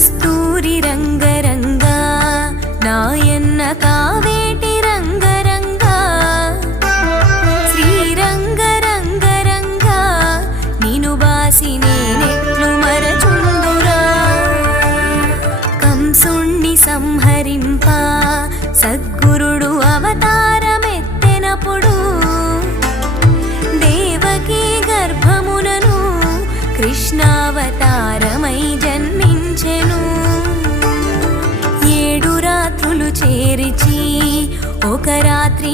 కస్తూరి రంగరంగా నాయన్న కావేటి రంగరంగా శ్రీరంగరంగరంగా నిను బాసి నేనెట్లు మరచుందురా కంసుణ్ణి సంహరింప సద్గురుడు అవతారమెత్తెనప్పుడు దేవకీ గర్భమునను కృష్ణావతారమై జన్మించెను 7 రాత్రులు చేరిచి ఒక రాత్రి